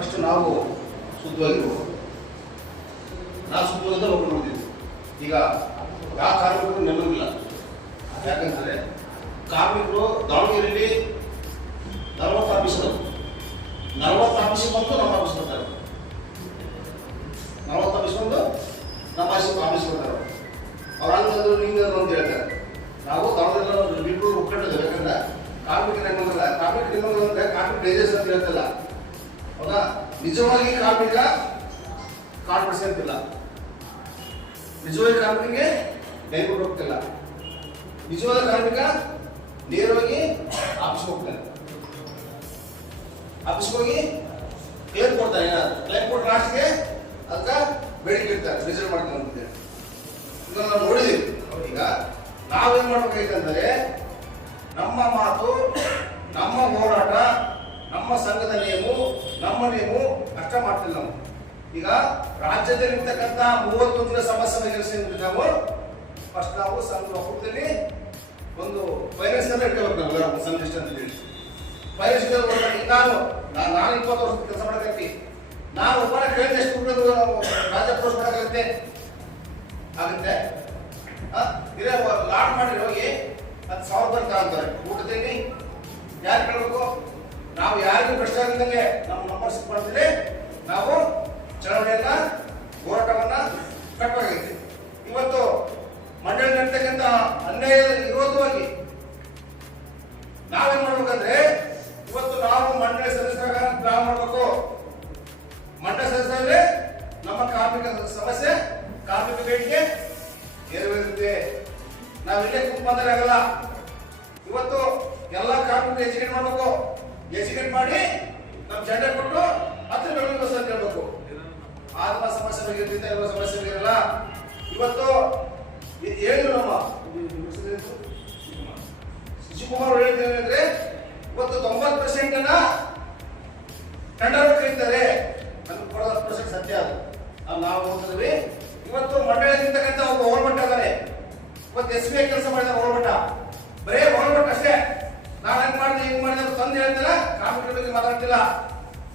First ನಾವು ಶುದ್ಧವಾಗಿರ್ಬೋದು. ನಾವು ಶುದ್ಧವಾಗಿದ್ದ ಒಬ್ಬರು ನೋಡ್ತಿದ್ವಿ. ಈಗ ಯಾವ ಕಾರ್ಮಿಕರು ನೆಲ್ಲೋಗಿಲ್ಲ. ಯಾಕಂದರೆ ಕಾರ್ಮಿಕರು ದಾವಣಗೆರೆಯಲ್ಲಿ 40 ಆಫೀಸ್ ಅದಾವೆ. 40 ಆಫೀಸಿಗೆ ಬಂದು ನಮ್ಮ ಆಫೀಸ್ ಬರ್ತಾರೆ. 40 ಆಫೀಸ್ ಬಂದು ನಮ್ಮ ಆಫೀಸ್ ಬರ್ತಾರೆ. ಅವ್ರು ಹಂಗಂದ್ರು ಹಿಂಗಂದ್ರು ಅಂತ ಹೇಳ್ತಾರೆ. ನಾವು ದಾವಣಗೆರೆ ಬಿಟ್ಟು ಒಕ್ಕಟ್ಟಿದ್ದೇವೆ. ಯಾಕಂದ್ರೆ ಕಾರ್ಮಿಕರ ಹೆಂಗಲ್ಲ, ಕಾರ್ಮಿಕರು ಇನ್ನೊಂದು ಅಂದರೆ ಕಾರ್ಮಿಕ ಡೈಜೆಸ್ಟ್ ಅಂತ ಹೇಳ್ತಿಲ್ಲ. ಹೌದಾ? ನಿಜವಾಗಿ ಕಾರ್ಮಿಕ ಕಾರ್ಡ್ ಪಡಿಸ್ಕೊಂತಿಲ್ಲ. ನಿಜವಾಗಿ ಕಾರ್ಮಿಕನಿಗೆ ಡೈರಿ ಹೋಗ್ತಿಲ್ಲ. ನಿಜವಾದ ಕಾರ್ಮಿಕ ನೇರವಾಗಿ ಆಫೀಸ್ಗೆ ಹೋಗ್ತಾನೆ. ಆಫೀಸ್ಗೆ ಹೋಗಿ ಕ್ಲೇಮ್ ಕೊಡ್ತಾನೆ. ಕ್ಲೇಮ್ ಕೊಟ್ಟು ಲಾಸ್ಟ್ಗೆ ಅದಕ್ಕೆ ಬೇಡಿಕೆ ಇರ್ತಾರೆ, ರಿಸರ್ವ್ ಮಾಡ್ಕೊಂಡು ಅಂತೇಳಿ. ಇದನ್ನು ನಾವು ನೋಡಿದ್ದೀವಿ. ಈಗ ನಾವೇನು ಮಾಡ್ಬೇಕಾಯ್ತಂದರೆ ನಮ್ಮ ಮಾತು, ನಮ್ಮ ಹೋರಾಟ, ನಮ್ಮ ಸಂಘದ ನಮ್ಮ ನೇಮು ಅಷ್ಟ ಮಾಡ್ತಿಲ್ಲ ನಾವು. ಈಗ ರಾಜ್ಯದಲ್ಲಿರ್ತಕ್ಕಂಥ 31 ಸಮಸ್ಯೆ ಬಗೆಹರಿಸಿದ್ರೆ ನಾವು ಫಸ್ಟ್ ನಾವು ಸಂಘ ಒಕ್ಕೂಟದಲ್ಲಿ ಒಂದು ಫೈನಾನ್ಸ್ ಎಲ್ಲ ಇಟ್ಕೋಬೇಕು. ನಾವು ಸಂಘಿಷ್ಟ ಅಂತ ಹೇಳಿ ಫೈನಾನ್ಸ್ ನಾನು 20 ವರ್ಷ ಕೆಲಸ ಮಾಡೋದಕ್ಕೆ ನಾನು ಒಬ್ಬರ ಕೇಳಿದ ಎಷ್ಟು ರಾಜ್ಯ ಪೋಸ್ಟ್ ಮಾಡೋಕ್ಕಾಗುತ್ತೆ ಆಗುತ್ತೆ. ಇರೋ ಲಾಟ್ ಮಾಡಿ ಹೋಗಿ 10,000 ರೂಪಾಯಿ ತಗೊಂತಾರೆ ಊಟದಲ್ಲಿ. ಯಾರು ಕೇಳಬೇಕು? ನಾವು ಯಾರಿಗೂ ಭ್ರಷ್ಟಾಚಾರದಂಗೆ ನಮ್ಮ ನಂಬರ್ ಸಿಕ್ ಮಾಡ್ತೀವಿ. ನಾವು ಚಳವಳಿಯನ್ನ ಹೋರಾಟವನ್ನ ಕಟ್ಟಬೇಕಾಗಿದೆ. ಇವತ್ತು ಮಂಡಳಿ ನಡೀತಕ್ಕಂಥ ಅನ್ಯಾಯದ ವಿರೋಧವಾಗಿ ನಾವೇನ್ ಮಾಡ್ಬೇಕಂದ್ರೆ ಇವತ್ತು ನಾವು ಮಂಡಳಿ ಸದಸ್ಯರಾಗ ನಾವು ಮಾಡಬೇಕು. ಮಂಡಳಿ ಸದಸ್ಯರಾದ್ರೆ ನಮ್ಮ ಕಾರ್ಮಿಕ ಸಮಸ್ಯೆ, ಕಾರ್ಮಿಕ ಬೇಡಿಕೆ ನೆರವೇರುತ್ತೆ. ನಾವಿಲ್ಲೇ ಕುತ್ಕೊಂಡ್ರೆ ಆಗಲ್ಲ. ಇವತ್ತು ಎಲ್ಲ ಕಾರ್ಮಿಕರು ಎಜುಕೇಟ್ ಮಾಡಬೇಕು. ಎಜುಕೇಟ್ ಮಾಡಿ ನಮ್ಮ ಜೆಂಡರ್ ಕೊಟ್ಟು ಹತ್ರ ಬೆಳಗ್ಗೆ ಅಂತ ಹೇಳ್ಬೇಕು. ಆತ್ಮ ಸಮಸ್ಯೆ ಬಗೆಹರಿಯುತ್ತೆ, ಎಲ್ಲ ಸಮಸ್ಯೆ ಬಗೆಹರಲ್ಲ. ಇವತ್ತು ಏನು ನಮ್ಮ ಶಿವಕುಮಾರ್ ಹೇಳಿದ್ರೆ ಇವತ್ತು 90% ಟೆಂಡರ್ ಕರೀತಾರೆ. ನಮ್ಗೆ 10% ಸತ್ಯ. ಅದು ನಾವು ನೋಡ್ತಿದ್ವಿ. ಇವತ್ತು ಮಂಡಳಿರ್ತಕ್ಕಂಥ ಒಬ್ಬ ಹೋಲ್ಮಟ್ಟ ಇದ್ದಾರೆ. ಇವತ್ತು SBI ಕೆಲಸ ಮಾಡಿದ ಹೋಲ್ಮಟ್ಟ, ಬರೇ ಹೋಲ್ಮಟ್ಟ ಅಷ್ಟೇ. ನಾವು ಹೆಂಗ್ ಮಾಡಿದೆ ಹಿಂಗ್ ಮಾಡಿದೆ ತಂದು ಹೇಳ್ತಿಲ್ಲ, ಕಾರ್ಮಿಕರ ಬಗ್ಗೆ ಮಾತಾಡ್ತಿಲ್ಲ.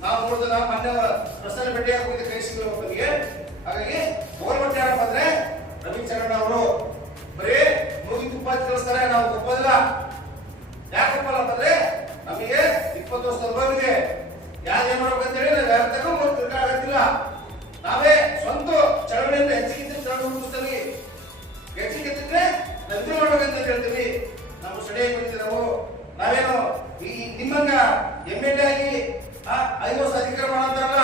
ನಾವು ನೋಡಿದ್ರೆ ನಾವು ಮೊನ್ನೆ ಪ್ರಶ್ನೆ ಭೇಟಿಯಾಗಿ ಹೋಗಿದ್ದೆ ಕೈ ಸಿಗಲಿಗೆ. ಹಾಗಾಗಿ ಹೋಲ್ಮಟ್ಟ ಯಾರು ಬಂದ್ರೆ ರವಿಚಂದ್ರನ್ ಅವರು ಬರೀ ಮೂಗಿ ತುಪ್ಪ ಕಳಿಸ್ತಾರೆ. ನಾವು ಒಪ್ಪೋದಿಲ್ಲ. ಯಾಕಪ್ಪಲ್ಲ ಅಂತಂದ್ರೆ ನಮಗೆ 20 ವರ್ಷದ ಅನುಭವಿದೆ. ಯಾರು ಏನ್ ಮಾಡ್ಬೇಕಂತೇಳಿ ನಾವು ಯಾರ ತಗೊಂಡು ತಿರ್ಗಾಡತ್ತಿಲ್ಲ. ನಾವೇ ಸ್ವಂತ ಚಳವಳಿಯಿಂದ ಹೆಚ್ಚಿಗೆ ಚಳವಳಿ ಹೆಚ್ಚಿಗೆ ನಾವು ಇದು ಮಾಡ್ಬೇಕಂತ ಹೇಳ್ತೀವಿ. ನಮ್ಮ ಸ್ಟಡಿಯಾಗಿ ಬಂದಿದ್ದೀವಿ. ನಾವೇನು ಈ ನಿಮ್ಮಂಗ MLA ಆಗಿ 5 ವರ್ಷ ಅಧಿಕಾರ ಮಾಡಂತಾರಲ್ಲ.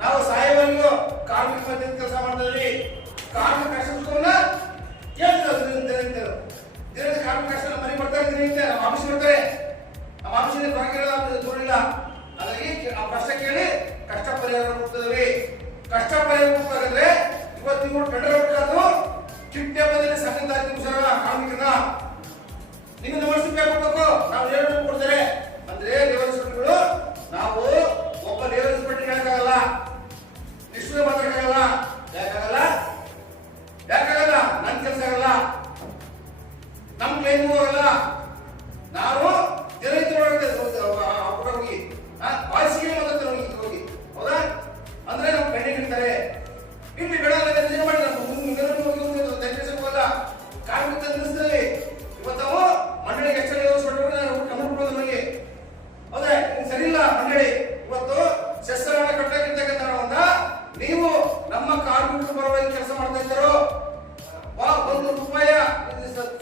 ನಾವು ಸಾಯವರೆಗೂ ಕಾರ್ಮಿಕ ಮಧ್ಯೆ ಕೆಲಸ ಮಾಡ್ತೀವಿ. ಕಾರ್ಮಿಕ ಕಷ್ಟವನ್ನ ಹೇಳ್ತಾರೆ. ಕಾರ್ಮಿಕ ಕಷ್ಟ ಮನೆ ಬರ್ತಾ ಇದ್ದೀನಿ ಅಂತ ನಮ್ಮ ಆಫೀಸ್ ಬರ್ತಾರೆ. ನಮ್ಮ ಆಫೀಸಿನ ಹೊರಗೆ ದೂರಿಲ್ಲ. ಹಾಗಾಗಿ ಆ ಕಷ್ಟ ಕೇಳಿ ಕಷ್ಟ ಪರಿಹಾರ ಕೊಡ್ತಿದ್ವಿ. ಕಷ್ಟ ಪರಿಹಾರ ಕೊಡ್ಬೇಕಾದ್ರೆ ಇವತ್ತು ನೀವು ಟೆಂಡರ್ ಬೇಕಾದ್ರು ಚಿಟ್ಟೆ ಬದಲಿ ಸಂಘದ ಕಾರ್ಮಿಕರನ್ನ ನಿನ್ನ ನಮಸ್ತೆ ಕೊಡ್ಬೇಕು. ನಾವು ಲೇಬರ್ ಕೊಡ್ತಾರೆ ಅಂದ್ರೆ ಲೇಬರ್ ಇನ್ಸ್ಪೆಕ್ಟರ್ಗಳು ನಾವು ಒಬ್ಬ ಲೇಬರ್ ಇನ್ಸ್ಪೆಕ್ಟರ್ ಹೇಳಕ್ಕಾಗಲ್ಲ, ನಿಷ್ಠೆ ಮಾತಾಡಕ್ಕಾಗಲ್ಲ. ಯಾಕಾಗಲ್ಲ? ನನ್ನ ಕೆಲಸ ಆಗಲ್ಲ, ನಮ್ಮ ಕ್ಲೈಮು ಹೋಗಲ್ಲ. ನಾವು ಜನಹಿತ ಹೋಗಿ ಬಾಯಿಸಿಗೆ ಮಾತಾಡ್ತಾರೆ ಹೋಗಿ. ಹೌದಾ? ಅಂದ್ರೆ ನಾವು ಪೆಂಡಿಂಗ್ ಇಡ್ತಾರೆ. ಇಲ್ಲಿ ಬೇಡ ಮಾಡಿ ಹೋಗಲ್ಲ. ಕಾರ್ಮಿಕ ನಿಲ್ಲಿಸ್ತೀವಿ. ಇವತ್ತು ನಾವು ಮಂಡಳಿಗೆ ಎಕ್ಸ್ಟ್ರಾ ಕಮ್ಮಿ ನಮಗೆ. ಹೌದಾ? ಸರಿ ಇಲ್ಲ ಮಂಡಳಿ. ಇವತ್ತು ಶಸ್ತ್ರವನ್ನ ಕಟ್ಟಕ್ಕಿರ್ತಕ್ಕಂಥ ಹಣವನ್ನ ನೀವು ನಮ್ಮ ಕಾರ್ಮಿಕರ ಪರವಾಗಿ ಕೆಲಸ ಮಾಡ್ತಾ ಇದ್ದಾರೋ ₹1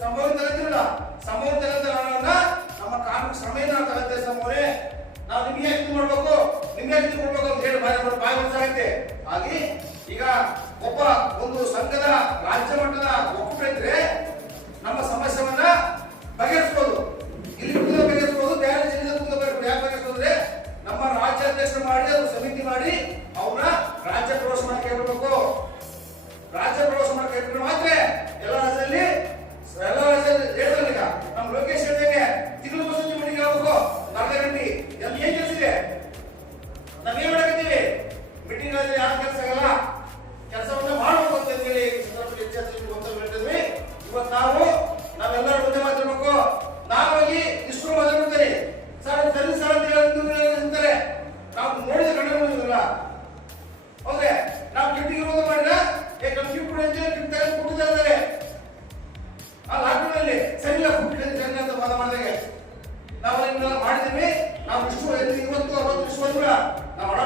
ಸಂಭಾವನೆ ತಗೋತಿರಲ್ಲ. ಸಂಭಾವನೆ ತಗೊಂತ ಹಣವನ್ನ ನಮ್ಮ ಕಾರ್ಮಿಕ ಶ್ರಮೆಯಿಂದ ನಾವು ತಗೋತೇವೆ. ಸಂಭಾವನೆ ನಾವು ನಿಮ್ಗೆ ಇದು ಮಾಡ್ಬೇಕು, ನಿಮ್ಗೆ ಇದು ಕೊಡ್ಬೇಕು ಅಂತ ಹೇಳಿ ಬಾಯಿ ವರ್ಷಾಗುತ್ತೆ. ಹಾಗೆ ಈಗ ಒಂದು ಸಂಘದ ರಾಜ್ಯ ಮಟ್ಟದ ಒಕ್ಕೂಟ ಇದ್ರೆ ನಮ್ಮ ಸಮಸ್ಯೆವನ್ನ ಬಗೆಹರಿಸಬಹುದು. ಇಲ್ಲಿ ಬಗೆಹರಿಸಬಹುದು. ಬೇರೆ ಜಿಲ್ಲೆ ಬಗೆಹರಿಸೋದ್ರೆ ನಮ್ಮ ರಾಜ್ಯಾಧ್ಯಕ್ಷರು ಮಾಡಿ ಅದು ಸಮಿತಿ ಮಾಡಿ ಅವ್ರನ್ನ ರಾಜ್ಯ ಪ್ರವೇಶ ಮಾಡಕ್ಕೆ ಹೇಳ್ಬೇಕು. ರಾಜ್ಯ ಪ್ರವೇಶ ಮಾಡಕ್ಕೆ ಹೇಳ್ಬಿಟ್ಟು ಮಾತ್ರ ಎಲ್ಲ ರಾಜ್ಯದಲ್ಲಿ ಹೇಳ್ತಾರೆ. ಈಗ ನಮ್ಮ ಲೋಕೇಶ್ ಹೇಳಿದಂಗೆ ತಿಂಗಳು ಬಸತಿ ಮನೆಗೆ ಹೋಗ್ಬೇಕು. ಅರ್ಧ ಗಂಟೆ ಏನ್ ಕೆಲಸ ಇದೆ? ನಾವೇನ್ ಮಾಡಕತ್ತೀವಿ? ಮೀಟಿಂಗ್ ಅಲ್ಲಿ ಯಾರು ಕೆಲಸ ಆಗಲ್ಲ. ಕೆಲಸವನ್ನ ಮಾಡಬೇಕು ಅಂತ ಹೇಳಿ ಹೇಳ್ತಿದ್ವಿ. ಇವತ್ತು ನಾವೆಲ್ಲರೂ ಮುಂದೆ ಮಾತಾಡ್ಬೇಕು. ನಾನು ಹೋಗಿ ಇಷ್ಟು ಮಾತಾಡ್ತಾರೆ. ಸರ್ ಸರಿ ಸರ್ ಅಂತ ಹೇಳ್ತಾರೆ. ನಾವು ನೋಡಿದ ಕಡೆ ಇವತ್ತು 60 ಲಕ್ಷ ಬಂದ್ಬಿಡ ನಾವು ಹಣ